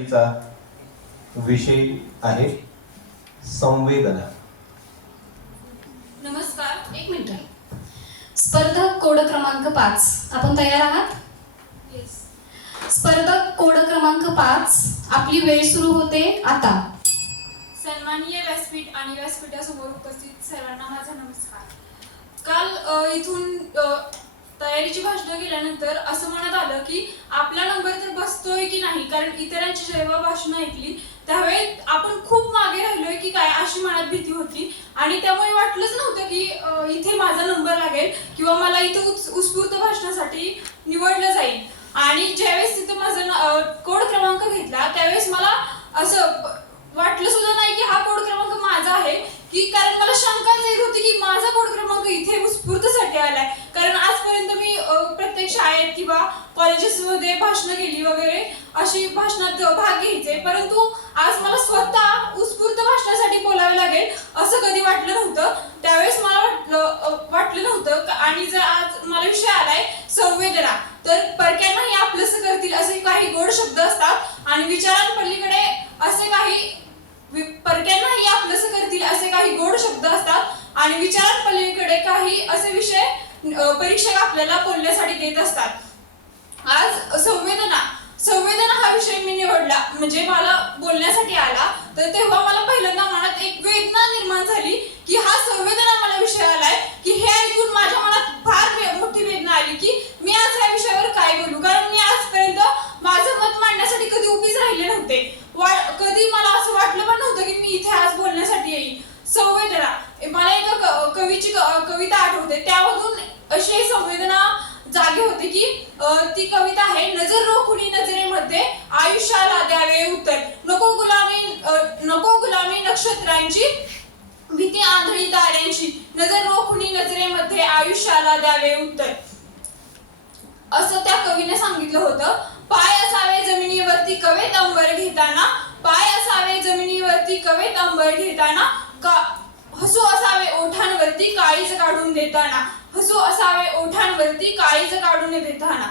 चा विषय आहे संवेदना. नमस्कार, एक मिनिट. स्पर्धक कोड क्रमांक 5, आपण तयार आहात? येस. स्पर्धक कोड क्रमांक 5, आपली वेळ सुरू होते आता. सन्माननीय व्यासपीठ आणि व्यासपीठासमोर उपस्थित सर्वांना माझा नमस्कार. काल इथून तयारीची भाषणं केल्यानंतर असं म्हणत आलं की आपला नंबर तर बसतोय की नाही, कारण इतरांची जेव्हा भाषणं ऐकली त्यावेळी आपण खूप मागे राहिलोय की काय, अशी मनात भीती होती आणि त्यामुळे वाटलंच नव्हतं की इथे माझा नंबर लागेल किंवा मला इथे उत्स्फूर्त भाषणासाठी निवडलं जाईल. आणि ज्यावेळेस तिथं माझा कोड क्रमांक घेतला त्यावेळेस मला असं वाटलं सुद्धा नाही की हा कोड क्रमांक माझा आहे, की कारण मला शंकाच येत होती की माझा कोड क्रमांक इथे उत्स्फूर्तसाठी आलाय. कारण आजपर्यंत मी प्रत्येक शाळेत किंवा कॉलेजेसमध्ये भाषणं केली वगैरे, अशी भाषणात भाग घ्यायचे, परंतु आज मला स्वतः उत्स्फूर्त भाषणासाठी बोलावे लागेल असं कधी वाटलं नव्हतं. त्यावेळेस मला वाटलं नव्हतं. आणि जर आज मला विषय आलाय संवेदना, तर परक्यांनाही आपलंसं करतील असे काही गोड शब्द असतात आणि विचारांपलीकडे असे काही परक्यांनाही आपलंसं करतील असे काही गोड शब्द असतात आणि विचारांपलीकडे काही असे विषय परीक्षक आपल्याला बोलण्यासाठी देत असतात. आज संवेदना हा विषय मी निवडला, म्हणजे मला बोलण्यासाठी आला, तर तेव्हा मला पहिल्यांदा मनात एक वेदना निर्माण झाली की हा संवेदना मला विषय आलाय, की हे ऐकून माझ्या मनात फार मोठी वेदना आली की मी आज ह्या विषयावर काय बोलू. कारण मी आजपर्यंत माझं मत मांडण्यासाठी कधी उभीच राहिले नव्हते. कधी मला असं वाटलं पण नव्हतं की मी इथे आज बोलण्यासाठी येईल. संवेदना, मला एका कवीची कविता आठवते, त्यामधून अशी संवेदना जागे होते की ती कविता आहे, नजर रोखुनी नजरेमध्ये आयुष्याला द्यावे उत्तर, नको गुलामी नक्षत्रांची, भीती आंधळी ताऱ्यांची, नजर रोखुनी नजरेमध्ये आयुष्याला द्यावे उत्तर, असं त्या कवीने सांगितलं होतं. पाय असावे जमिनीवरती कवेत अंबर घेताना, पाय असावे जमिनीवरती कवेत अंबर घेताना, हसू असावे ओठांवरती काळीज काढून देताना, हसू असावे ओठांवरती काळीज काढून देताना.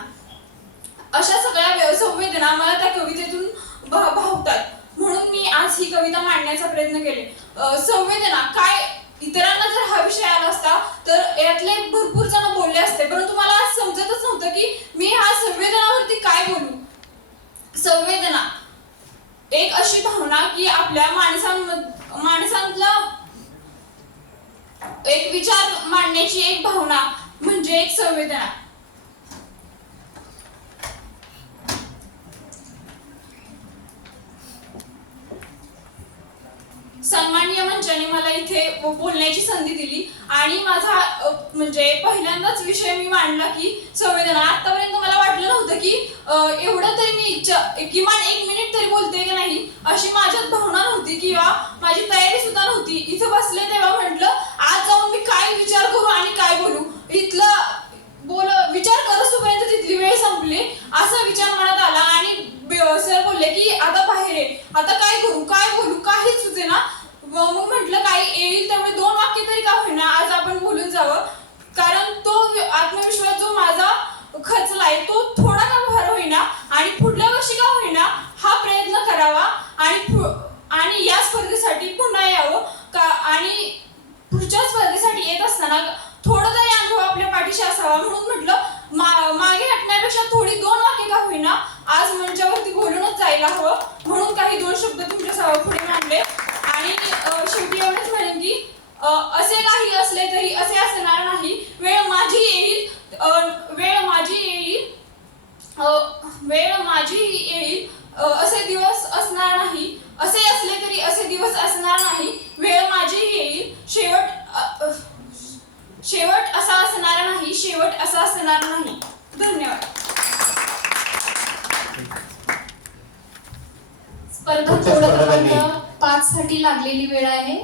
अशा सगळ्या संवेदना मला त्या कवितेतून भावतात, म्हणून मी आज ही कविता मांडण्याचा प्रयत्न केले. संवेदना काय, इतरांना जर हा विषय आला असता तर यातले भरपूर जण बोलले असते, परंतु मला आज समजतच नव्हतं की मी हा संवेदनावरती काय बोलू. संवेदना एक अशी भावना की आपल्या माणसांतला एक विचार मांडण्याची एक भावना म्हणजे एक संवेदना. सन्माननीय मंचाने मला इथे बोलण्याची संधी दिली आणि माझा म्हणजे पहिल्यांदाच विषय मी मांडला की संवेदना. आतापर्यंत मला वाटलं नव्हतं की एवढं तरी मी किमान 1 मिनिट तरी बोलते की नाही, अशी माझ्यात भावना नव्हती किंवा माझी तयारी सुद्धा नव्हती. इथं बसले तेव्हा म्हटलं आज जाऊन मी काय विचार करू आणि काय बोलू. विचार करतोपर्यंत तिथली वेळ संपली, असा विचार मनात आला आणि सर बोलले की आता बाहेर ये, आता काय करू काय बोलू काहीच सुचेना. मग म्हटलं काय येईल त्यामुळे 2 वाक्य तरी का होईना आज आपण बोलून जावं, कारण तो आत्मविश्वास जो माझा खचलाय तो थोडा का भर होईना आणि पुढल्या वर्षी का होईना हा प्रयत्न करावा आणि या स्पर्धेसाठी पुन्हा यावं का, आणि पुढच्या स्पर्धेसाठी येत असताना थोडं तरी अनुभव आपल्या पाठीशी असावा. म्हणून म्हटलं मागे हटण्यापेक्षा थोडी 2 वाक्य का होईना आज मंचावरती बोलूनच जायला हवं, म्हणून काही 2 शब्द तुमच्या पुढे मांडले. आणि शेवटी एवढंच म्हणेन की असे काही असले तरी असे असणार नाही, वेळ माझी येईल, असे दिवस असणार नाही, असे असले तरी असे दिवस असणार नाही, वेळ माझी येईल, शेवट असा असणार नाही, शेवट असा असणार नाही. धन्यवाद. स्पर्धक कोड क्रमांक 5 साठी लागलेली वेळ आहे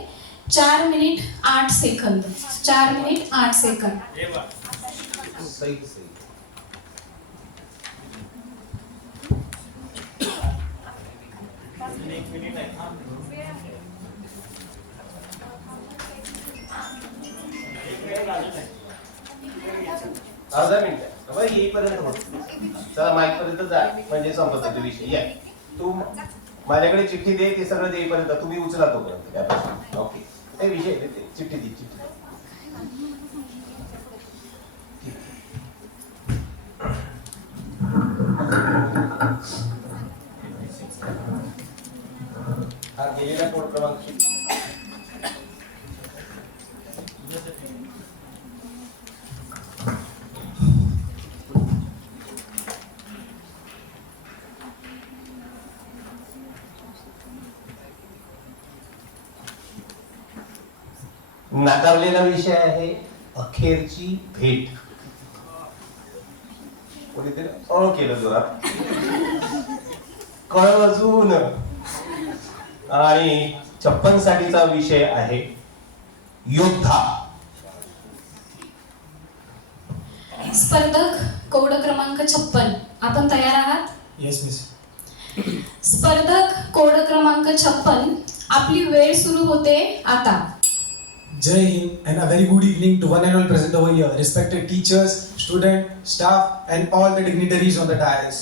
4 मिनिट 8 सेकंद. 4 minute 8 second. अर्धा मिनिट येईपर्यंत चला माईक पर्यंत जा, म्हणजे संपत विषय. या तू माझ्याकडे चिठ्ठी दे, ते सगळं देईपर्यंत तुम्ही उचला तोपर्यंत त्यापासून. ओके, ते विषय चिठ्ठी दे, चिठ्ठी. हा गेलेला कोड क्रमांक नाकारलेला विषय आहे अखेरची भेट. कोणीतरी केलं जोरात कळवजून. आणि 56 साठीचा विषय आहे योद्धा. स्पर्धक कोड क्रमांक 56, आपण तयार आहात? Yes miss. स्पर्धक कोड क्रमांक 56, आपली वेळ सुरू होते आता. Jai Hind and a very good evening to one and all present over here, respected teachers, student, staff, and all the dignitaries on the dais.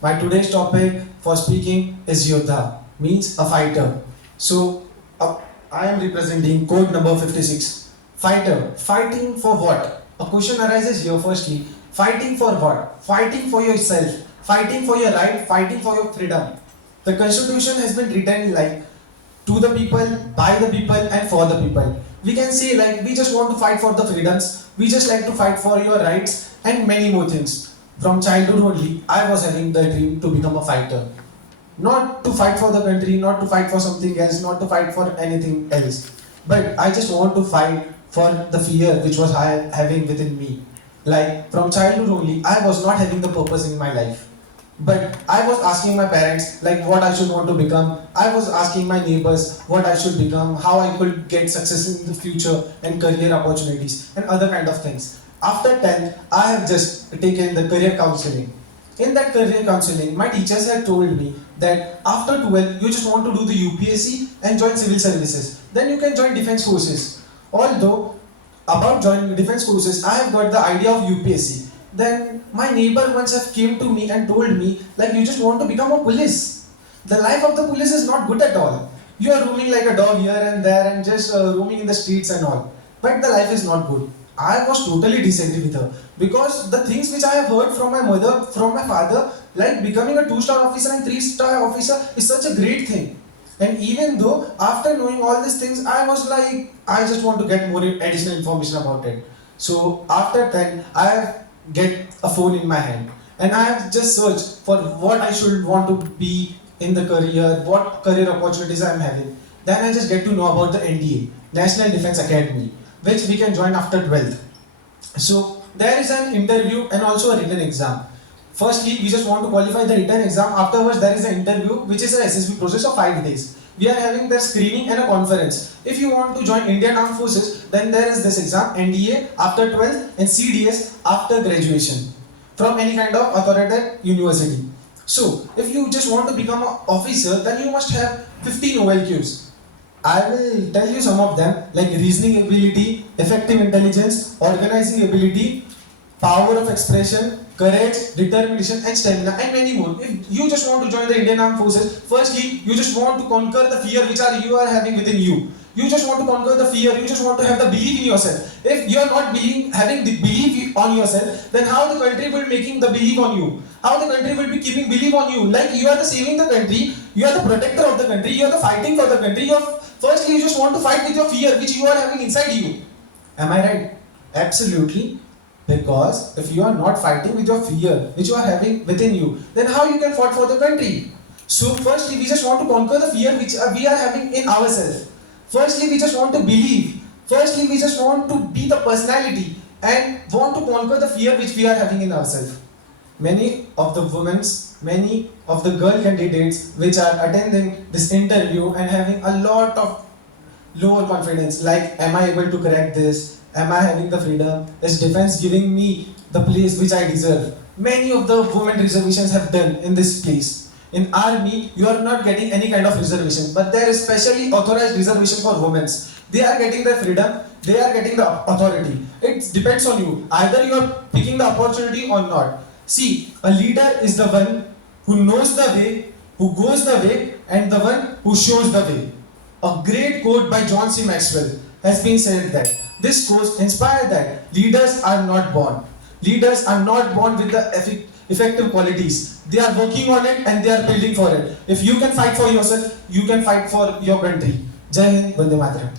My today's topic for speaking is Yodha, means a fighter. So, I am representing code number 56. Fighter, fighting for what? A question arises here firstly. Fighting for what? Fighting for yourself, fighting for your right, fighting for your freedom. The constitution has been written like to the people, by the people, and for the people. We can say like we just want to fight for the freedoms, we just like to fight for your rights and many more things. From childhood only, I was having the dream to become a fighter. Not to fight for the country, not to fight for something else, not to fight for anything else. But I just want to fight for the fear which was I having within me. Like from childhood only, I was not having the purpose in my life. But I was asking my parents like what I should want to become. I was asking my neighbors what I should become, how I could get success in the future and career opportunities and other kind of things. After 10th, I have just taken the career counseling. In that career counseling, my teachers have told me that after 12, you just want to do the UPSC and join civil services. Then you can join defense forces. Although about joining defense forces, I have got the idea of UPSC. Then my neighbor once have came to me and told me like you just want to become a police. The life of the police is not good at all. You are roaming like a dog here and there and just roaming in the streets and all. But the life is not good. I was totally disagree with her because the things which I have heard from my mother, from my father, like becoming a 2-star officer and 3-star officer is such a great thing. And even though after knowing all these things, I was like, I just want to get more additional information about it. So after 10, I have get a phone in my hand and I have just searched for what I should want to be in the career, what career opportunities I am having. Then I just get to know about the NDA, National Defense Academy, which we can join after 12th. So there is an interview and also a written exam. Firstly, we just want to qualify the written exam. Afterwards, there is an interview, which is a SSB process of 5 days. We are having the screening and a conference. If you want to join Indian Armed Forces, then there is this exam, NDA after 12th and CDS after graduation from any kind of accredited university. So, if you just want to become an officer, then you must have 15 OLQs. I will tell you some of them like reasoning ability, effective intelligence, organizing ability, power of expression, courage, determination and stamina and many more. If you just want to join the Indian Armed Forces, firstly you just want to conquer the fear which you are having within you. You just want to conquer the fear, you just want to have the belief in yourself. If you are not having the belief on yourself, then how the country will making the belief on you? How the country will be keeping belief on you? Like you are the saving the country, you are the protector of the country, you are the fighting for the country. Firstly you just want to fight with your fear which you are having inside you. Am I right? Absolutely. Because if you are not fighting with your fear which you are having within you, then how you can fight for the country? So firstly we just want to conquer the fear which we are having in ourselves. Firstly we just want to believe. Firstly we just want to be the personality and want to conquer the fear which we are having in ourselves. Many of the many of the girl candidates which are attending this interview and having a lot of lower confidence, like am I able to correct this? Am I having the freedom? Is defense giving me the place which I deserve? Many of the women reservations have done in this place. In army, you are not getting any kind of reservation, but there is specially authorized reservation for women. They are getting the freedom, they are getting the authority. It depends on you. Either you are picking the opportunity or not. See, a leader is the one who knows the way, who goes the way and the one who shows the way. A great quote by John C. Maxwell has been said that this quote inspired that leaders are not born. Leaders are not born with the effective qualities. They are working on it and they are building for it. If you can fight for yourself, you can fight for your country. Jai Hind, Vande Mataram.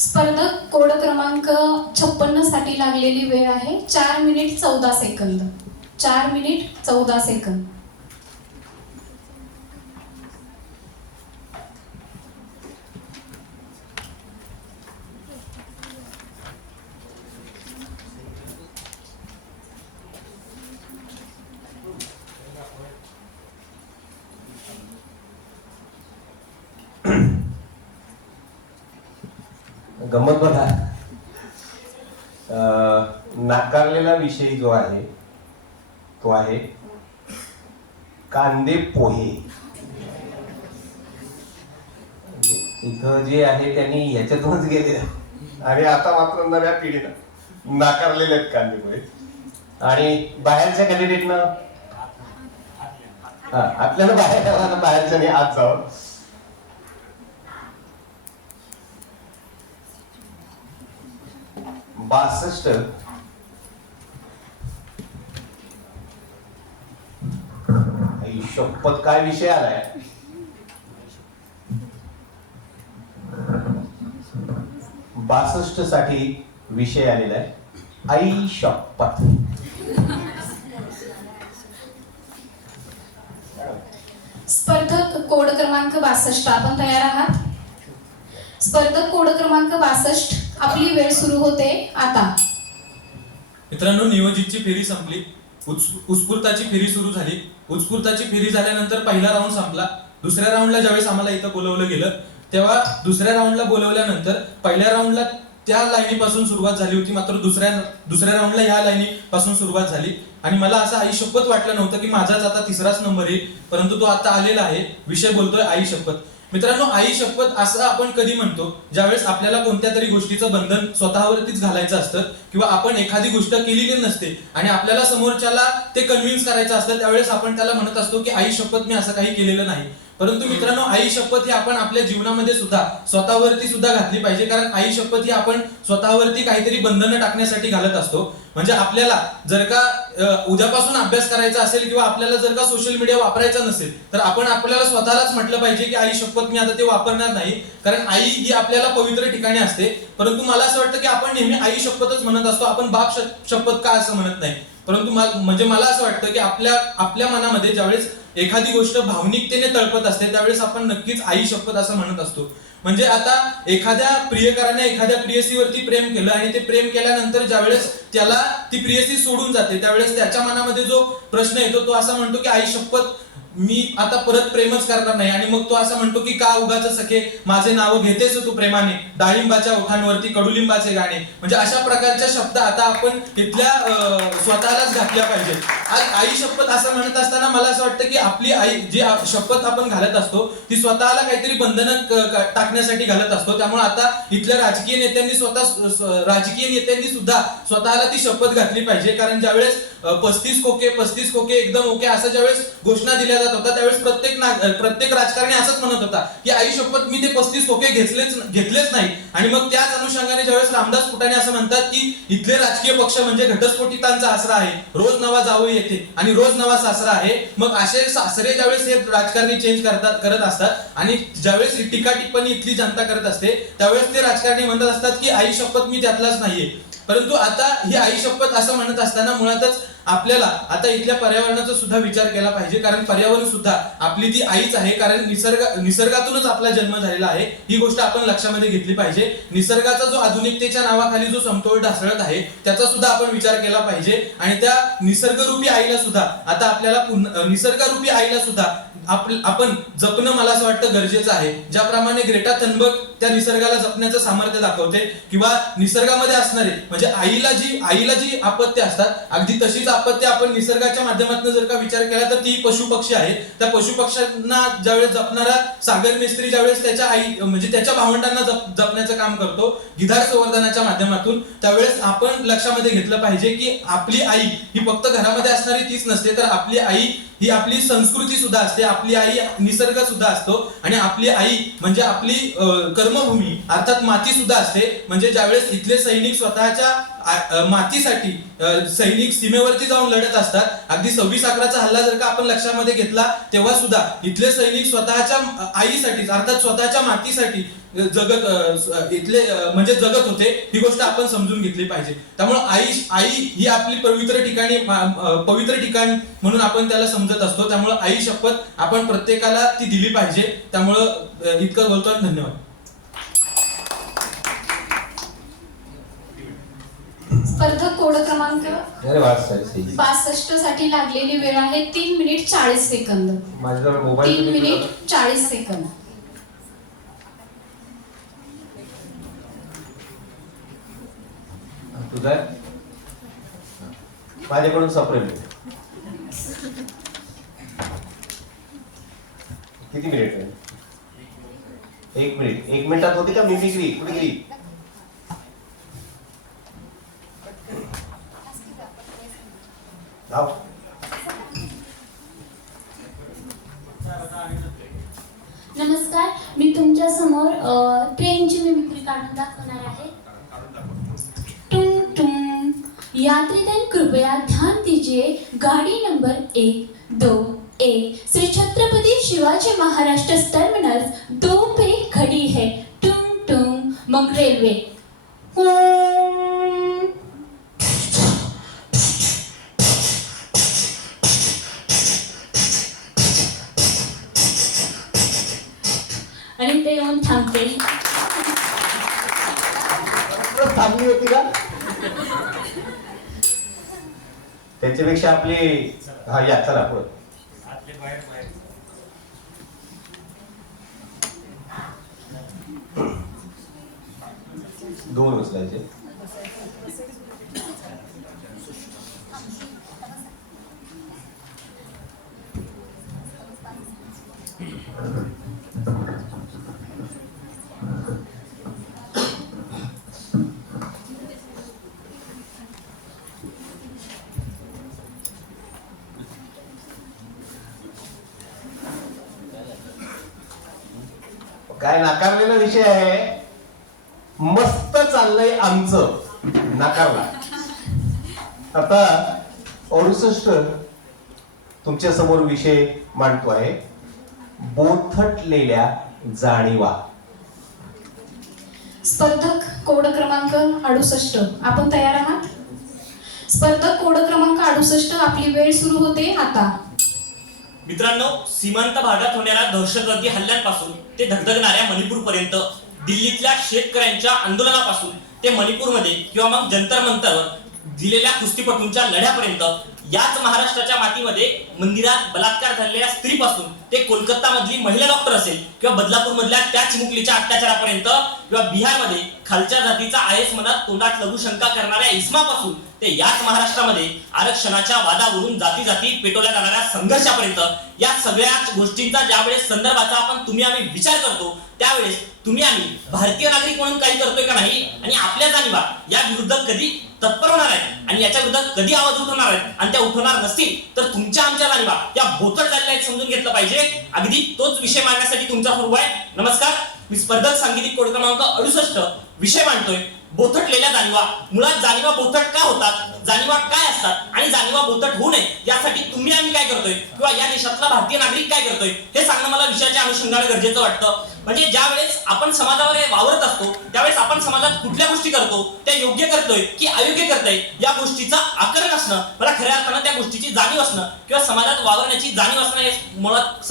स्पर्धक code क्रमांक 56 साठी लागलेली वेळ आहे 4 minute 14 second. 4 minute 14 second. गंमत बघा, नाकारलेला विषय जो आहे तो आहे कांदे पोहे. इथं जे आहे त्यांनी ह्याच्यातूनच गेले आणि आता मात्र नव्या पिढीनं नाकारलेले आहेत कांदे पोहे. आणि बाहेरच्या कॅन्डिडेटनं आपल्याला बाहेरच्याने आत जावं. बासष्ट शपथ काय विषय आलाय. बासष्ट साठी विषय आलेला आहे आई शपथ. स्पर्धक कोड क्रमांक 62 आपण तयार आहात. स्पर्धक कोड क्रमांक 62 आपली वेळ सुरू होते आता. मित्रांनो, नियोजितची फेरी संपली, उत्स्फूर्ताची फेरी सुरू झाली. उत्स्फूर्ताची फेरी झाल्यानंतर पहिला राऊंड संपला. दुसऱ्या राऊंडला ज्यावेळेस आम्हाला इथं बोलवलं गेलं तेव्हा दुसऱ्या राऊंडला बोलवल्यानंतर पहिल्या राऊंडला त्या लाईनीपासून सुरुवात झाली होती, मात्र दुसऱ्या राऊंडला ह्या लाईनीपासून सुरुवात झाली. आणि मला असं आई शपथ वाटलं नव्हतं की माझाच आता तिसराच नंबर येईल, परंतु तो आता आलेला आहे. विषय बोलतोय आई शपथ. मित्रांनो, आई शपथ असं आपण कधी म्हणतो ज्यावेळेस आपल्याला कोणत्या तरी गोष्टीचं बंधन स्वतःवरतीच घालायचं असतं किंवा आपण एखादी गोष्ट केलेली नसते आणि आपल्याला समोरच्याला ते कन्व्हिन्स करायचं असतं, त्यावेळेस आपण त्याला म्हणत असतो की आई शपथ मी असं काही केलेलं नाही. परंतु मित्रांनो, आई शपथ ही आपण आपल्या जीवनामध्ये सुद्धा स्वतःवरती सुद्धा घातली पाहिजे, कारण आई शपथ ही आपण स्वतःवरती काहीतरी बंधनं टाकण्यासाठी घालत असतो. म्हणजे आपल्याला जर का उद्यापासून अभ्यास करायचा असेल किंवा आपल्याला जर का सोशल मीडिया वापरायचा नसेल तर आपण आपल्याला स्वतःलाच म्हटलं पाहिजे की आई शपथ मी आता ते वापरणार नाही, कारण आई ही आपल्याला पवित्र ठिकाणी असते. परंतु मला असं वाटतं की आपण नेहमी आई शपथच म्हणत असतो, आपण बाप शपथ का असं म्हणत नाही. परंतु मला असं वाटतं की आपल्या मनामध्ये ज्यावेळेस एखादी गोष्ट भावनिकतेने तळपत असते त्यावेळेस आपण नक्कीच आई शपथ असं म्हणत असतो. म्हणजे आता एखाद्या प्रियकराने एखाद्या प्रियसीवरती प्रेम केलं आणि ते प्रेम केल्यानंतर ज्यावेळेस त्याला ती प्रियसी सोडून जाते त्यावेळेस त्याच्या मनामध्ये जो प्रश्न येतो तो असा म्हणतो की आई शपथ मी आता परत प्रेमच करणार नाही. आणि मग तो असं म्हणतो की का उगाच सखे माझे नाव घेतेस तू प्रेमाने, डाळिंबाच्या ओठांवरती कडुलिंबाचे गाणे. म्हणजे अशा प्रकारच्या शब्द आता आपण इथल्या स्वतःलाच घातल्या पाहिजे. आज आई शपथ असं म्हणत असताना मला असं वाटतं की आपली आई जी शपथ आपण घालत असतो ती स्वतःला काहीतरी बंधनं टाकण्यासाठी घालत असतो. त्यामुळे आता इथल्या राजकीय नेत्यांनी सुद्धा स्वतःला ती शपथ घातली पाहिजे, कारण ज्यावेळेस 35 खोके एकदम ओके असं ज्यावेळेस घोषणा दिल्या जात होता त्यावेळेस प्रत्येक राजकारणी असंच म्हणत होता की आई शपथ मी ते 35 खोके घेतलेच नाही. आणि मग त्याच अनुषंगाने ज्यावेळेस रामदास फुटाणे असं म्हणतात की इथले राजकीय पक्ष म्हणजे घटस्फोटितांचा आसरा आहे, रोज नवा जावई येते आणि रोज नवा सासरा आहे. मग असे सासरे ज्यावेळेस हे राजकारणी चेंज करत असतात आणि ज्यावेळेस टीका टिप्पणी इथली जनता करत असते त्यावेळेस ते राजकारणी म्हणत असतात की आई शपथ मी त्यातलाच नाहीये. परंतु आता ही आई शपथ असं म्हणत असताना मुळातच आपल्याला आता इथल्या पर्यावरणाचा सुद्धा विचार केला पाहिजे, कारण पर्यावरण सुद्धा आपली ती आईच आहे, कारण निसर्गातूनच आपला जन्म झालेला आहे. ही गोष्ट आपण लक्षामध्ये घेतली पाहिजे. निसर्गाचा जो आधुनिकतेच्या नावाखाली जो समतोल ढासळत आहे त्याचा सुद्धा आपण विचार केला पाहिजे. आणि त्या निसर्गरूपी आईला सुद्धा आता आपल्याला निसर्गरूपी आईला सुद्धा आपण जपणं मला असं वाटतं गरजेचं आहे. ज्याप्रमाणे ग्रेटा थनबर्ग त्या निसर्गाला जपण्याचं सामर्थ्य दाखवते किंवा निसर्गामध्ये असणारे म्हणजे आईला जी आपत्ती असतात अगदी तशीच आपत्ती आपण निसर्गाच्या माध्यमातून जर का विचार केला तर ती पशु पक्षी आहे. त्या पशु पक्ष्यांना ज्यावेळेस जपणारा सागर मेस्त्री ज्यावेळेस त्याच्या आई म्हणजे त्याच्या भावंडांना जपण्याचं काम करतो गिधाड संवर्धनाच्या माध्यमातून, त्यावेळेस आपण लक्षामध्ये घेतलं पाहिजे की आपली आई ही फक्त घरामध्ये असणारी तीच नसते, तर आपली आई ही आपली संस्कृती सुद्धा असते, आपली आई निसर्ग सुद्धा असतो आणि आपली आई म्हणजे आपली कर्मभूमी अर्थात माती सुद्धा असते. म्हणजे ज्यावेळेस इथले सैनिक स्वतःच्या मातीसाठी सैनिक सीमेवरती जाऊन लढत असतात. अगदी 26/11चा हल्ला जर का आपण लक्षामध्ये घेतला तेव्हा सुद्धा इथले सैनिक स्वतःच्या आईसाठी अर्थात स्वतःच्या मातीसाठी इथले म्हणजे जगत होते. ही गोष्ट आपण समजून घेतली पाहिजे. त्यामुळे आई ही आपली पवित्र ठिकाण म्हणून आपण त्याला समजत असतो. त्यामुळे आई शपथ आपण प्रत्येकाला ती दिली पाहिजे. त्यामुळं इतकं बोलतो. धन्यवाद. स्पर्धक कोड क्रमांक अरे वा साहेब, 62 साठी लागलेली वेळ आहे 3 मिनिट 40 सेकंद. माझ्याजवळ मोबाईल 3 मिनिट 40 सेकंद. तुझा माझ्याकडून सप्रेम किती मिनिट आहे? 1 मिनिट. 1 मिनिटात होती का मिमिक्री? कुठे गेली? जाऊ. नमस्कार, मी तुमच्या समोर ट्रेनची मिमिक्री काढून दाखवणार आहे. टुंग टुंग. यात्रीगण कृपया ध्यान दीजिए. गाड़ी नंबर 121 श्री छत्रपति शिवाजी महाराज टर्मिनस 2 पे खड़ी है. टुंग टुंग. मग रेल्वे आणि ते येऊन थांबते. थांबली होती का? त्याच्यापेक्षा आपली हा या चला पुढे. दोन उचलायचे. काय नाकारलेला विषय आहे. मस्त चाललंय आमचं, नाकारला. आता 68 तुमच्या समोर विषय मांडतो आहे. बोथटलेल्या जाणीवा. स्पर्धक कोड क्रमांक 68 आपण तयार आहात? स्पर्धक कोड क्रमांक 68 आपली वेळ सुरू होते आता. मित्रांनो, सीमांत भागात होणाऱ्या दहशतवादी हल्ल्यांपासून ते धगधगणाऱ्या मणिपूरपर्यंत, दिल्लीतल्या शेतकऱ्यांच्या आंदोलनापासून ते मणिपूरमध्ये किंवा मग जंतर मंतरवर दिलेल्या कुस्तीपटूंच्या लढ्यापर्यंत, याच महाराष्ट्राच्या मातीमध्ये मंदिरात बलात्कार झालेल्या स्त्रीपासून ते कोलकाता मधली महिला डॉक्टर असेल किंवा बदलापूर मधल्या त्या चिमुकलीच्या अत्याचारापर्यंत किंवा बिहारमध्ये खालच्या जातीचा आयस मनात तोंडात लघुशंका करणाऱ्या इस्मापासून ते याच महाराष्ट्रामध्ये आरक्षणाच्या वादावरून जाती जाती पेटवल्या जाणाऱ्या संघर्षापर्यंत, या सगळ्या गोष्टींचा ज्यावेळेस संदर्भाचा आपण तुम्ही आम्ही विचार करतो त्यावेळेस तुम्ही आम्ही भारतीय नागरिक म्हणून काही करतोय का नाही आणि आपल्या जाणीवा या विरुद्ध कधी तत्पर होणार आहेत आणि याच्या विरुद्ध कधी आवाज उठवणार आहेत आणि त्या उठवणार नसतील तर तुमच्या आमच्या जाणीवा या बोथट झालेल्या आहेत समजून घेतलं पाहिजे. अगदी तोच विषय मांडण्यासाठी तुमचा फॉर्म आहे. नमस्कार, मी स्पर्धक सांगीतिक कोड क्रमांक 68 विषय मांडतोय. बोथटलेल्या जाणीवा. मुळात जाणीवा बोथट का होतात, जाणीवा काय असतात आणि जाणीवा बोथट होऊ नये यासाठी तुम्ही आम्ही काय करतोय किंवा या देशातला भारतीय नागरिक काय करतोय हे सांगणं मला विषयाच्या अनुषंगाने गरजेचं वाटतं. म्हणजे ज्या वेळेस आपण समाजावर वावरत असतो त्यावेळेस आपण समाजात कुठल्या गोष्टी करतो त्या योग्य करतोय की अयोग्य करतोय या गोष्टीचं आकलन असणं, मला खऱ्या अर्थानं त्या गोष्टीची जाणीव असणं किंवा समाजात वावरण्याची जाणीव असणं हे मुळात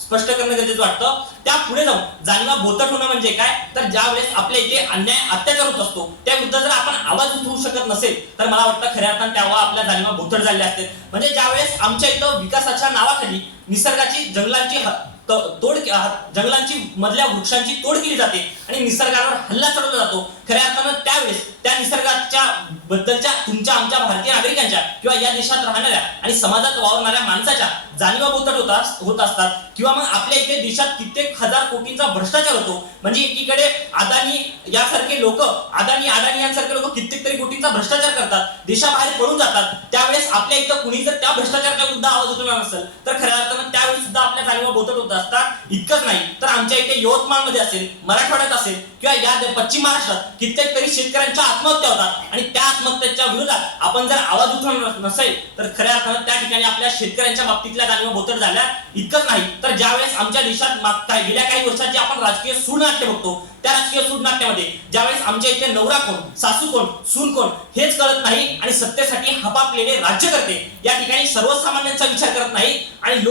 स्पष्ट करणं गरजेचं वाटतं. त्या पुढे जाऊन जाणीवा बोथट होणं म्हणजे काय, तर ज्या वेळेस आपल्या इथे अन्याय अत्याचार होत असतो त्या विरुद्ध जर आपण आवाज उठवू शकत नसेल तर मला वाटतं खऱ्या अर्थानं तेव्हा आपल्या जाणीवा बोथट झालेल्या असतात. म्हणजे ज्या वेळेस आमच्या इथं विकासाच्या नावाखाली निसर्गाची जंगलांची जंगलांची मधल्या वृक्षांची तोड केली जाते आणि निसर्गावर हल्ला चढवला जातो. खऱ्या अर्थानं त्यावेळेस त्या निसर्गाच्या बद्दलच्या तुमच्या आमच्या भारतीय नागरिकांच्या किंवा या देशात राहणाऱ्या आणि समाजात वावरणाऱ्या माणसाच्या जाणीवा बोथट होत असतात. किंवा मग आपल्या इथे देशात कित्येक हजार कोटींचा भ्रष्टाचार होतो. म्हणजे एकीकडे अदानी यांसारखे लोक कित्येक तरी कोटींचा भ्रष्टाचार करतात, देशाबाहेर पळून जातात. त्यावेळेस आपल्या इथं कुणी जर त्या भ्रष्टाचाराच्या विरुद्ध आवाज उठवणार नसेल तर खऱ्या अर्थानं त्यावेळी सुद्धा आपल्या जाणीवा बोथट होत असतात. इतकंच नाही तर आमच्या इथे यवतमाळमध्ये असेल, मराठवाड्यात असेल किंवा या पश्चिम महाराष्ट्रात कित्येक तरी शेतकऱ्यांच्या आत्महत्या होतात आणि त्या आत्महत्येच्या विरोधात आपण जर आवाज उठवणार नसेल तर खऱ्या अर्थानं त्या ठिकाणी आपल्या शेतकऱ्यांच्या बाबतीतल्या जाणीवा बोथट झाल्या. इतकंच नाही तर ज्यावेळेस आमच्या देशात गेल्या काही वर्षात जे आपण राजकीय सूडनाट्य बघतो त्या राजकीय सूडनाट्यामध्ये ज्यावेळेस आमच्या इथे नवरा कोण, सासू कोण, सून कोण हेच कळत नाही आणि सत्तेसाठी हपापलेले राज्यकर्ते या ठिकाणी सर्वसामान्यांचा विचार करत नाही आणि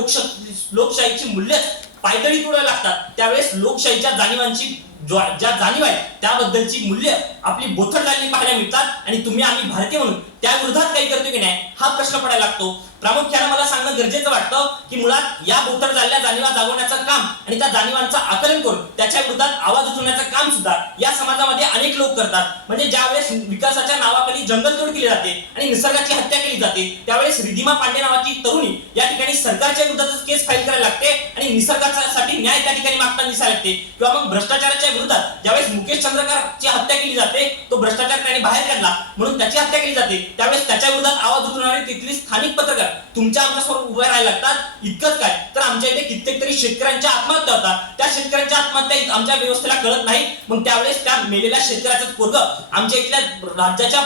लोकशाहीची मूल्य पायदळी तोडायला लागतात. त्यावेळेस लोकशाहीच्या जाणीवांची ज्या जाणीव आहे त्याबद्दलची मूल्य आपली बोथट झालेली पाहायला मिळतात आणि तुम्ही आम्ही भारतीय म्हणून त्या विरोधात काही करतो की नाही हा प्रश्न पडायला लागतो. प्रामुख्याने मला सांगणं गरजेचं वाटतं की मुळात या बोथट झालेल्या जाणीवा जागवण्याचं काम आणि त्या जाणीवांचं आकलन करून त्याच्या विरोधात आवाज उठवण्याचं काम सुद्धा या समाजामध्ये अनेक लोक करतात. म्हणजे ज्यावेळेस विकासाच्या नावाखाली जंगलतोड केली जाते आणि निसर्गाची हत्या केली जाते त्यावेळेस रिधिमा पांडे नावाची तरुणी या ठिकाणी सरकारच्या विरोधात केस फाईल करायला लागते आणि निसर्गासाठी न्याय त्या ठिकाणी मागताना दिसायला लागते. किंवा मग भ्रष्टाचाराच्या विरोधात ज्यावेळेस मुकेश चंद्रकारची हत्या केली जाते, तो भ्रष्टाचार त्याने बाहेर काढला म्हणून त्याची हत्या केली जाते, त्यावेळेस त्याच्या विरोधात आवाज उठवणारे तिथली स्थानिक पत्रकार तुमच्या आमच्या समोर उभे राहायला लागतात. इतकंच काय तर आमच्या इथे कित्येक तरी शेतकऱ्यांच्या आत्महत्या होतात. त्या शेतकऱ्यांच्या आत्महत्या आमच्या व्यवस्थेला कळत नाही. मग त्यावेळेस त्या मेलेल्या शेतकऱ्याचं पोरग आमच्या इथल्या राज्याच्या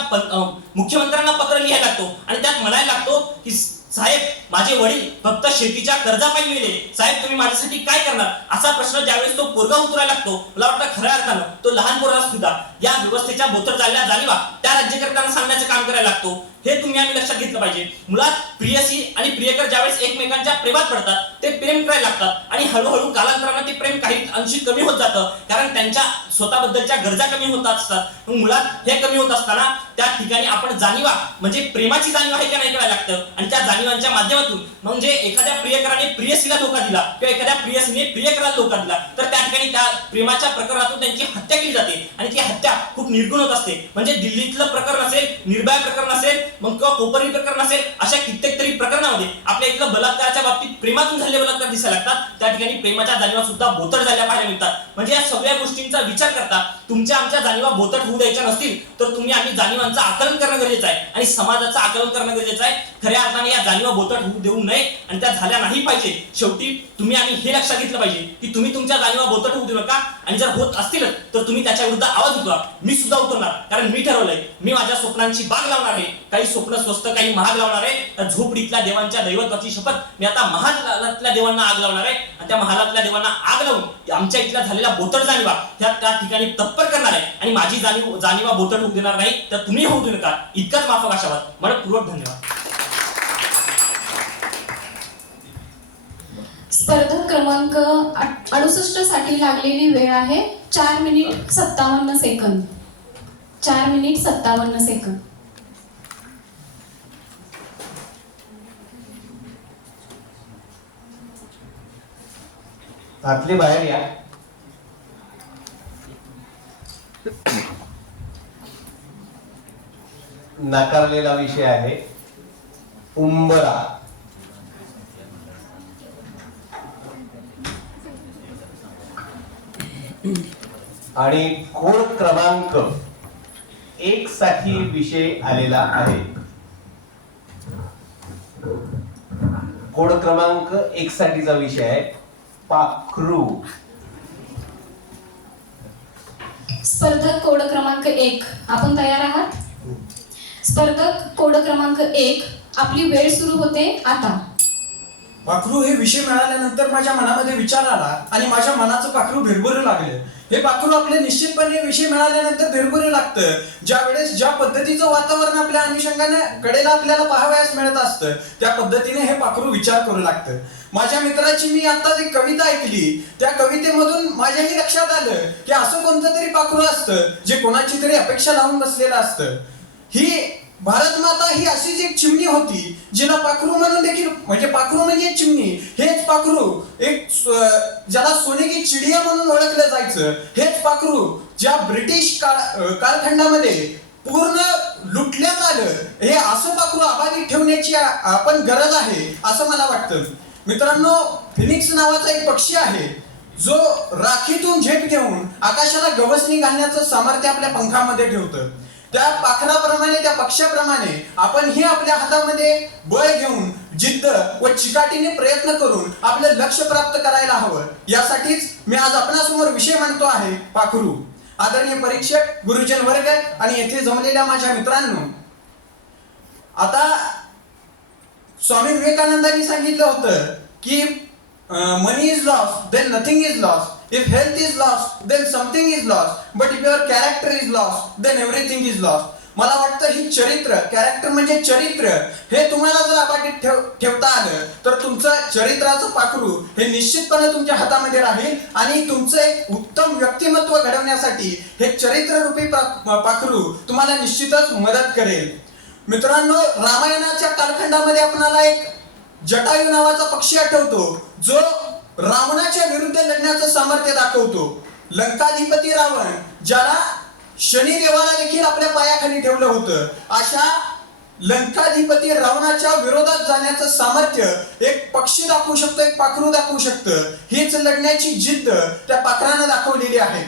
मुख्यमंत्र्यांना पत्र लिहायला लागतो आणि त्यात म्हणायला लागतो की साहेब माझे वडील फक्त शेतीच्या कर्जापायी मेले, साहेब तुम्ही माझ्यासाठी काय करणार, असा प्रश्न ज्यावेळेस तो पोरगा उतरायला लागतो. मला वाटतं खऱ्या अर्थानं तो लहान पोरगा सुद्धा या व्यवस्थेच्या बोथट झालेल्या जाणीवा त्या राज्यकर्त्यांना सांगण्याचं काम करायला लागतो. हे तुम्ही आम्ही लक्षात घेतलं पाहिजे. मुळात प्रियसी आणि प्रियकर ज्यावेळेस एकमेकांच्या प्रेमात पडतात ते प्रेम करायला लागतात आणि हळूहळू कालांतराने ते प्रेम काही अंशी कमी होत जातं कारण त्यांच्या स्वतःबद्दलच्या गरजा कमी होत असतात. मग मुळात हे कमी होत असताना त्या ठिकाणी आपण जाणीवा म्हणजे प्रेमाची जाणीव आहे का नाही करायला लागतं आणि त्या जाणीवांच्या माध्यमातून म्हणजे एखाद्या प्रियकराने प्रियसीला धोका दिला किंवा एखाद्या प्रियसीने प्रियकराला धोका दिला तर त्या ठिकाणी त्या प्रेमाच्या प्रकरणातून त्यांची हत्या केली जाते आणि ती हत्या खूप निर्गुण होत असते. म्हणजे दिल्लीतलं प्रकरण असेल, निर्भया प्रकरण असेल, मग किंवा कोपरली प्रकरण असेल, अशा कित्येक तरी प्रकरणामध्ये आपल्या इथलं बलात्काराच्या बाबतीत प्रेमातून झालेले बलात्कार दिसायला लागतात. त्या ठिकाणी प्रेमाच्या जाणीवा सुद्धा बोथट झाल्या पाहायला मिळतात. म्हणजे या सगळ्या गोष्टींचा विचार करता तुमच्या आमच्या जाणीवा बोथट होऊ द्यायच्या नसतील तर तुम्ही आम्ही जाणीवांचं आकलन करणं गरजेचं आहे आणि समाजाचं आकलन करणं गरजेचं आहे. खऱ्या अर्थाने या जाणीवा बोथट होऊ देऊ नये आणि त्या झाल्या नाही पाहिजे. शेवटी तुम्ही आम्ही हे लक्षात घेतलं पाहिजे की तुम्ही तुमच्या जाणीवा बोथट होऊ देऊ नका आणि जर होत असतील तर तुम्ही त्याच्या विरुद्ध आवाज उठवा. मी सुद्धा उठवणार कारण मी ठरवलंय मी माझ्या स्वप्नांची बाग लावणार आहे. काही स्वप्न स्वस्त काही महाग लावणार आहे. तर झोपडीतल्या देवांच्या दैवत्वाची शपथ मी आता महालातल्या देवांना आग लावणार आहे आणि त्या महालातल्या देवांना आग लावून आमच्या इथल्या झालेल्या बोथट जाणीवा त्या ठिकाणी तत्पर करणार आहे आणि माझी जाणीवा बोथट होऊ देणार नाही तर तुम्ही होऊ देऊ नका. इतकंच माफक आशावाद. मनपूर्वक धन्यवाद. स्पर्धक क्रमांक 68 साठी लागलेली वेळ आहे 4 मिनिट 57 सेकंद. 4 minute 57 second. आतली बाहेर या. नाकारलेला विषय आहे उंबरा. आणि कोड क्रमांक 1 साठी विषय आलेला आहे. कोड क्रमांक 1 साठीचा विषय आहे पाखरू. स्पर्धक कोड क्रमांक 1 आपण तयार आहात? स्पर्धक कोड क्रमांक 1 आपली वेळ सुरू होते आता. पाखरू हे विषय मिळाल्यानंतर माझ्या मनामध्ये विचार आला आणि माझ्या मनाचं पाखरू भिरभरू लागलं. हे पाखरू आपले निश्चितपणे विषय मिळाल्यानंतर भिरभरू लागतं. ज्या वेळेस ज्या पद्धतीचं वातावरण आपल्या अनुषंगाने कडेला आपल्याला पाहावयास मिळत असतं त्या पद्धतीने हे पाखरू विचार करू लागतं. माझ्या मित्राची मी आता जी कविता ऐकली त्या कवितेमधून माझ्याही लक्षात आलं की असं कोणतं तरी पाखरू असतं जे कोणाची तरी अपेक्षा लावून बसलेलं असतं. ही भारत माता ही अशीच एक चिमणी होती जिला पाखरू म्हणून देखील, म्हणजे पाखरू म्हणजे चिमणी, हेच पाखरू एक ज्याला सोने की चिडिया म्हणून ओळखलं जायचं, हेच पाखरू ज्या ब्रिटिश कालखंडामध्ये पूर्ण लुटण्यात आलं, हे असं पाखरू अबाधित ठेवण्याची आपण गरज आहे असं मला वाटतं. मित्रांनो, फिनिक्स नावाचा एक पक्षी आहे जो राखीतून झेप घेऊन आकाशाला गवसणी घालण्याचं सामर्थ्य आपल्या पंखामध्ये ठेवतं. त्या पाखराप्रमाणे, त्या पक्षाप्रमाणे आपण ही आपल्या हातामध्ये बळ घेऊन जिद्द व चिकाटीने प्रयत्न करून आपलं लक्ष्य प्राप्त करायला हवं. यासाठीच मी आज आपणासमोर विषय मांडतो आहे पाखरू. आदरणीय परीक्षक, गुरुजन वर्ग आणि येथे जमलेल्या माझ्या मित्रांनो, आता स्वामी विवेकानंदांनी सांगितलं होतं की money is lost then nothing is lost, if health is lost then something is lost, but if your character is lost then everything is lost. मला वाटतं ही चरित्र, कॅरेक्टर म्हणजे चरित्र, हे तुम्हाला जर अबाधित ठेवता आलं तर तुमचं चरित्राचं पाखरू हे निश्चितपणे तुमच्या हातामध्ये राहील आणि तुमचं एक उत्तम व्यक्तिमत्व घडवण्यासाठी हे चरित्ररूपी पाखरू तुम्हाला निश्चितच मदत करेल. मित्रांनो, रामायणाच्या कालखंडामध्ये आपल्याला एक जटायू नावाचा पक्षी आठवतो जो रावणाच्या विरुद्ध लढण्याचं सामर्थ्य दाखवतो. लंकाधिपती रावण, ज्याला शनिदेवाला देखील आपल्या पायाखाली ठेवलं होतं, अशा लंकाधिपती रावणाच्या विरोधात जाण्याचं सामर्थ्य एक पक्षी दाखवू शकतो, एक पाखरू दाखवू शकतं. हीच लढण्याची जिद्द त्या पाखरानं दाखवलेली आहे.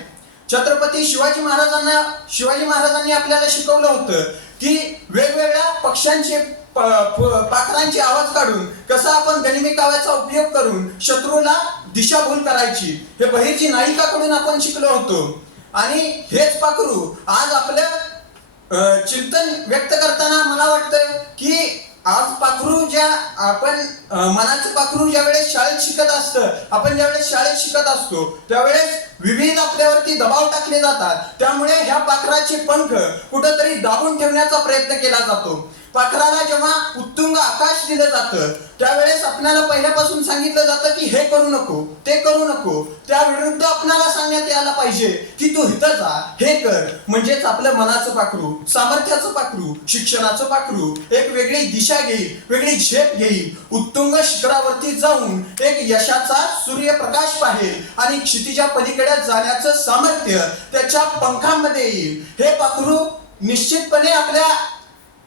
छत्रपती शिवाजी महाराजांनी आपल्याला शिकवलं होतं की वेगवेगळ्या पक्ष्यांचे पाखरांचे आवाज काढून कसा आपण गनिमी काव्याचा उपयोग करून शत्रूला दिशाभूल करायची, हे बहिर्जी नायिकाकडून आपण शिकलो होतो. आणि हेच पाखरू आज आपलं चिंतन व्यक्त करताना मला वाटतं की आज पाखरू ज्या आपण मनाचं पाखरू ज्या वेळेस शाळेत शिकत असतं, आपण ज्यावेळेस शाळेत शिकत असतो त्यावेळेस विविध आपल्यावरती दबाव टाकले जातात. त्यामुळे ह्या पाखराचे पंख कुठंतरी दाबून ठेवण्याचा प्रयत्न केला जातो. पाखराला जेव्हा उत्तुंग आकाश दिलं जातं त्यावेळेस आपल्याला पहिल्यापासून सांगितलं जातं की हे करू नको, ते करू नको. त्या विरुद्ध आपल्याला सांगण्यात यायला पाहिजे की तू इथं जा, हे कर. म्हणजेच आपलं मनाचं पाखरू, सामर्थ्याचं पाखरू, शिक्षणाचं पाखरू एक वेगळी दिशा घेईल, वेगळी झेप घेईल, उत्तुंग शिखरावरती जाऊन एक यशाचा सूर्यप्रकाश पाहेल आणि क्षितिजा पलीकडे जाण्याचं सामर्थ्य त्याच्या पंखांमध्ये येईल. हे पाखरू निश्चितपणे आपल्या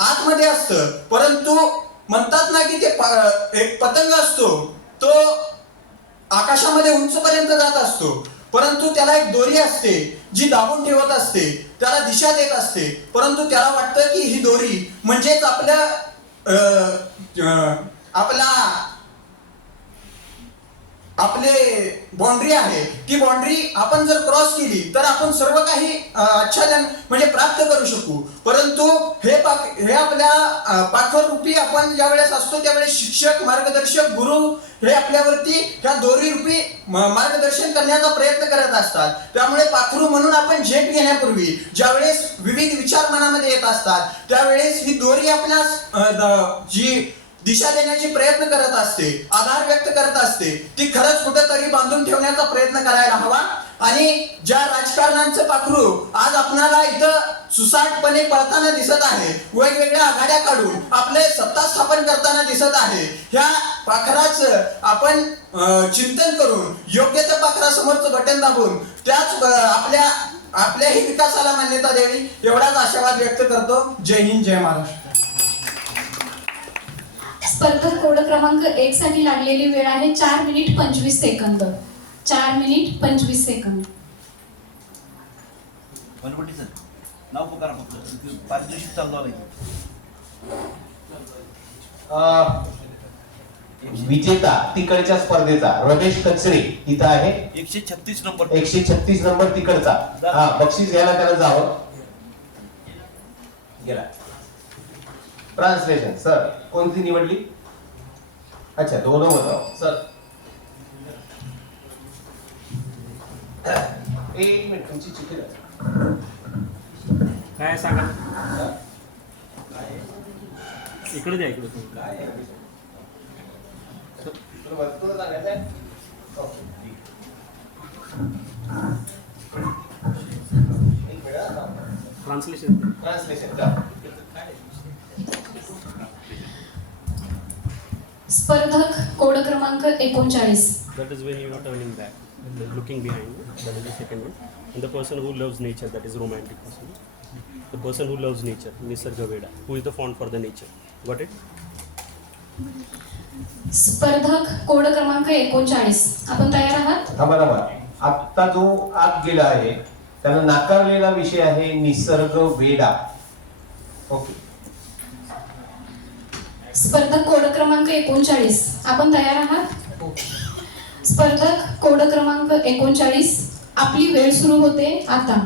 आतमध्ये असतं, परंतु म्हणतात ना की ते एक पतंग असतो, तो आकाशामध्ये उंचपर्यंत जात असतो, परंतु त्याला एक दोरी असते जी दाबून ठेवत असते, त्याला दिशा देत असते. परंतु त्याला वाटतं की ही दोरी म्हणजेच आपले बाउंड्री आहे. ती बाउंड्री आपण जर क्रॉस केली तर आपण सर्व काही आच्छादन म्हणजे प्राप्त करू शकू. परंतु हे आपल्या पाखर रूपी आपण ज्यावेळेस असतो त्यावेळेस शिक्षक, मार्गदर्शक, गुरु हे आपल्यावरती ह्या दोरी रूपी मार्गदर्शन करण्याचा प्रयत्न करत असतात. त्यामुळे पाखरू म्हणून आपण झेप घेण्यापूर्वी ज्यावेळेस विविध विचार मनामध्ये येत असतात त्यावेळेस ही दोरी आपल्यास जी दिशा देण्याची प्रयत्न करत असते, आधार व्यक्त करत असते, ती खरंच कुठेतरी बांधून ठेवण्याचा प्रयत्न करायला हवा. आणि ज्या राजकारणांचं पाखरू आज आपल्याला इथं सुसाटपणे पळताना दिसत आहे, वेगवेगळ्या आघाड्या काढून आपले सत्ता स्थापन करताना दिसत आहे, ह्या पाखराचं आपण चिंतन करून योग्य त्या पाखरासमोरचं बटन दाबून त्याच आपल्याही विकासाला मान्यता द्यावी एवढाच आशावाद व्यक्त करतो. जय हिंद, जय महाराष्ट्र. स्पर्धक कोड क्रमांक 1 साठी लागलेली वेळ आहे 4 मिनिट 25 सेकंद. 4 minute 25 second. नाव पुकारा फक्त पारितोषिक चालू आहे. विजेता तिकडच्या स्पर्धेचा रमेश कचरे इथं आहे. 136 नंबर 136 नंबर तिकडचा. हा, बक्षीस घ्यायला त्याला जावं. गेला. ट्रान्सलेशन सर कोणती निवडली? अच्छा, दोनों बताओ सर. एक मिनिट, तुमची चिठ्ठी काय सांगा इकडे द्या, इकडे ट्रान्सलेशन का स्पर्धक कोड क्रमांक 39. That is when you are turning back, looking behind. That is the second one. And the person who loves nature, that is romantic person. The person who loves nature, Nisarga Veda, who is the font for the nature. Got it? स्पर्धक code क्रमांक 39. आपण तयार आहात? थांबा. आत्ता जो आत गेला आहे त्याला नाकारलेला विषय आहे निसर्ग वेडा. ओके. स्पर्धक कोड क्रमांक 39. आपण तयार आहात? स्पर्धक कोड क्रमांक 39. आपली वेळ सुरू होते आता.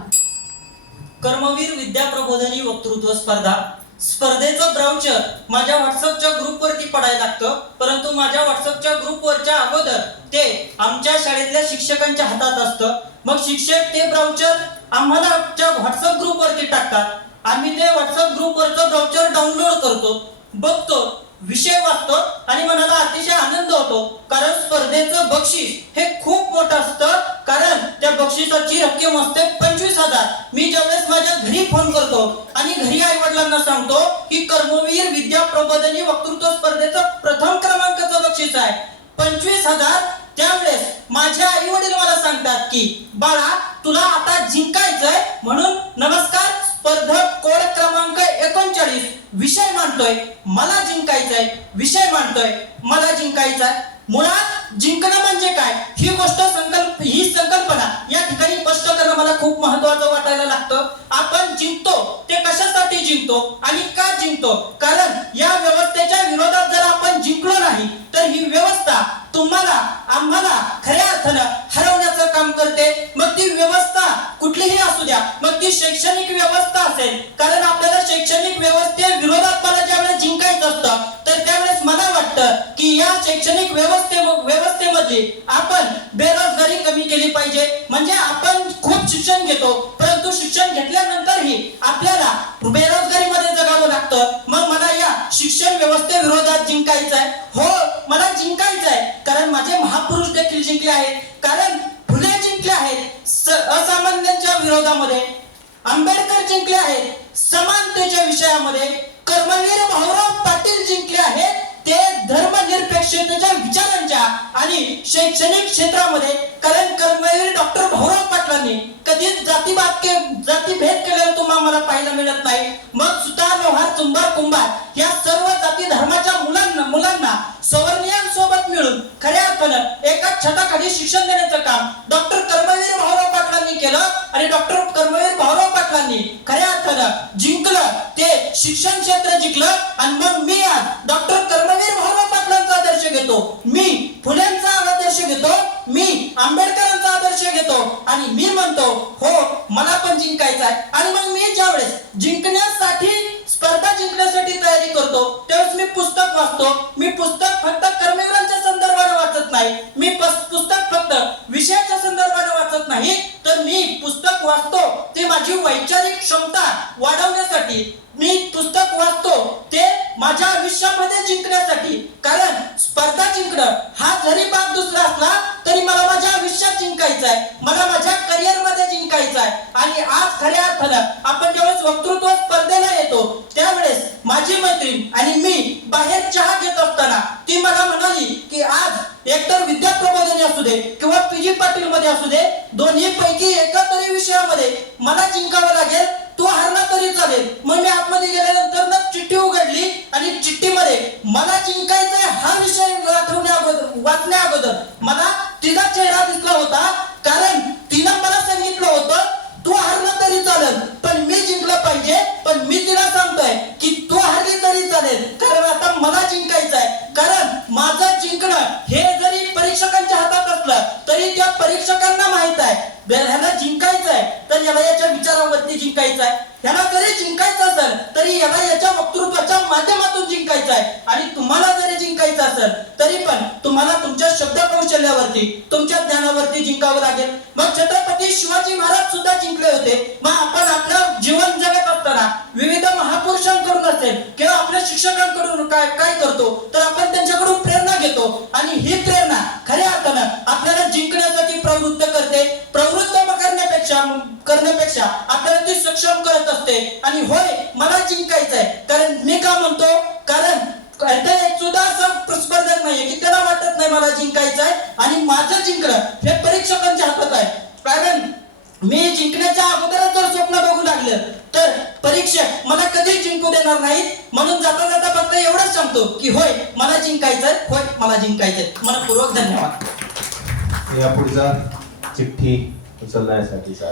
कर्मवीर विद्या प्रबोधिनी वक्तृत्व स्पर्धा. स्पर्धेचं ब्राउचर माझ्या व्हॉट्सअपच्या ग्रुपवरती पडायला लागतं, परंतु माझ्या व्हॉट्सअपच्या ग्रुपवरच्या अगोदर ते आमच्या शाळेतल्या शिक्षकांच्या हातात असतं. मग शिक्षक ते ब्राउचर आम्हाला व्हॉट्सअप ग्रुपवरती टाकतात. आम्ही ते व्हॉट्सअप ग्रुपवरचं ब्राउचर डाउनलोड करतो, बघतो, विषय वाचतो आणि मनाला अतिशय आनंद होतो, कारण स्पर्धेचं बक्षीस हे खूप मोठं असतं. कारण त्या बक्षिसाची रक्कम असते 25,000. मी ज्यावेळेस माझ्या घरी फोन करतो आणि घरी आई वडिलांना सांगतो की कर्मवीर विद्या प्रबोधिनी वक्तृत्व स्पर्धेचं प्रथम क्रमांकाचं बक्षीस आहे 25,000, त्यावेळेस माझे आई वडील मला सांगतात की बाळा तुला आता जिंकायचंय, म्हणून नमस्कार स्पर्धक कोड क्रमांक 39 विषय मांडतोय, मला जिंकायचंय, विषय मांडतोय, मला जिंकायचंय. मुळात जिंकणं म्हणजे काय ही संकल्पना या ठिकाणी स्पष्ट करणं मला खूप महत्वाचं वाटायला लागतं. आपण जिंकतो ते कशासाठी जिंकतो आणि का जिंकतो? कारण या व्यवस्थेच्या विरोधात जर आपण जिंकलो नाही तर ही व्यवस्था तुम्हाला आम्हाला खऱ्या अर्थानं हरवण्याचं काम करते. मग ती व्यवस्था कुठलीही असू द्या, मग ती शैक्षणिक व्यवस्था असेल, कारण आपल्याला शैक्षणिक व्यवस्थेविरोधात मला ज्यावेळेस जिंकायचं असतं तर त्यावेळेस मला वाटतं की या शैक्षणिक व्यवस्थेमध्ये आपण बेरोजगारी कमी केली पाहिजे. म्हणजे आपण खूप शिक्षण घेतो, परंतु शिक्षण घेतल्यानंतरही आपल्याला बेरोजगारीमध्ये जगावं लागतं. मग मला या शिक्षण व्यवस्थेविरोधात जिंकायचं आहे. हो, मला जिंकायचं आहे, कारण माझे महापुरुष देखील जिंकले आहेत, कारण फुले जिंकले आहेत असामान्यांच्या विरोधामध्ये, आंबेडकर जिंकले आहेत समानतेच्या विषयामध्ये, कर्मवीर भाऊराव पाटील जिंकले आहेत ते धर्मनिरपेक्षतेच्या विचारांच्या आणि शैक्षणिक क्षेत्रामध्ये. कारण कर्मवीर डॉक्टर भाऊराव पाटलांनी कधीच जातीभेद केलेला तुम्हाला मला पाहायला मिळत नाही. मग सुतार, लोहार, चुंभार, कुंभार या सर्व जाती धर्माच्या मुलांना सवर्णीयांसोबत मिळून खऱ्या अर्थानं एकाच छताखाली शिक्षण देण्याचं काम डॉक्टर कर्मवीर भाऊराव पाटलांनी केलं आणि डॉक्टर कर्मवीर भाऊराव पाटलांनी खऱ्या अर्थानं जिंकलं, ते शिक्षण क्षेत्र जिंकलं. आणि मग मी आज डॉक्टर कर्मवीर भाऊराव पाटलांचा आदर्श घेतो, मी फुलेंचा आदर्श घेतो, मी आंबेडकरांचा आदर्श घेतो आणि मी म्हणतो हो मला पण जिंकायचं आहे. आणि मग मी ज्यावेळेस स्पर्धा जिंकण्यासाठी तयारी करतो त्यावेळेस मी पुस्तक वाचतो. मी पुस्तक फक्त कर्मवीरांच्या संदर्भाने वाचत नाही, मी पुस्तक फक्त विषयाच्या संदर्भाने वाचत नाही, तर मी पुस्तक वाचतो ते माझी वैचारिक क्षमता वाढवण्यासाठी. मी पुस्तक वाचतो ते माझ्या आयुष्यामध्ये जिंकण्यासाठी. कारण स्पर्धा जिंकणं हा जरी भाग दुसरा असला तरी मला माझ्या आयुष्यात जिंकायचं आहे, मला माझ्या करिअर मध्ये जिंकायचं आहे. आणि आज खऱ्या अर्थानं आपण ज्यावेळेस वक्तृत्व स्पर्धेला येतो त्यावेळेस माझी मैत्रीण आणि मी बाहेर चहा घेत असताना ती मला म्हणाली की आज एकतर विद्या प्रबोधिनी असू दे किंवा पीजी पाटील मध्ये असू दे, दोन्ही पैकी एका तरी विषयामध्ये मला जिंकावं लागेल, तू हरला तरी चालेल. मग मी आतमध्ये गेल्यानंतर ना चिठ्ठी उघडली आणि चिठ्ठीमध्ये मला जिंकायचा हा विषय वाचण्या अगोदर मला तिचा चेहरा दिसला होता. कारण तिनं मला सांगितलं होतं तू हरला तरी चालेल पण मी जिंकलं पाहिजे. पण मी तिला सांगतोय की तू हरली तरी चालेल, कारण आता मला जिंकायचं आहे. कारण माझं जिंकणं हे जरी परीक्षकांच्या हातात असलं तरी त्या परीक्षकांना माहित आहे ह्याला जिंकायचं आहे तर याला याच्या विचारावरती जिंकायचं आहे, ह्याला जरी जिंकायचं असेल तरी याला याच्या वक्तृत्वाच्या माध्यमातून जिंकायचं आहे. आणि तुम्हाला जरी जिंकायचं असेल तरी पण तुम्हाला तुमच्या शब्द कौशल्यावरती, तुमच्या ज्ञानावरती जिंकावं लागेल. मग छत्रपती शिवाजी महाराज सुद्धा जिंकले होते. मग आपण आपलं जीवन जगत असताना विविध महापुरुषांकडून असेल किंवा आपल्या शिक्षकांकडून काय करतो तर आपण त्यांच्याकडून प्रेरणा घेतो आणि ही प्रेरणा खऱ्या अर्थानं आपल्याला जिंकण्यासाठी प्रवृत्त करते. प्रवृत्त करण्यापेक्षा आपल्याला ती सक्षम करत असते. आणि होय मला जिंकायचंय, कारण मी का म्हणतो, कारण सुद्धा असं स्पर्धक नाहीये मला जिंकायचं आहे आणि माझं जिंकणं हे परीक्षकांच्या हातात आहे. कारण मी जिंकण्याच्या अगोदरच जर स्वप्न बघू लागलं तर परीक्षक मला कधीच जिंकू देणार नाहीत. म्हणून जाता जाता फक्त एवढंच सांगतो की होय मला जिंकायचंय, होय मला जिंकायचंय. मनपूर्वक धन्यवाद. या पुढचा चिठ्ठी उचलण्यासाठीचा आहे.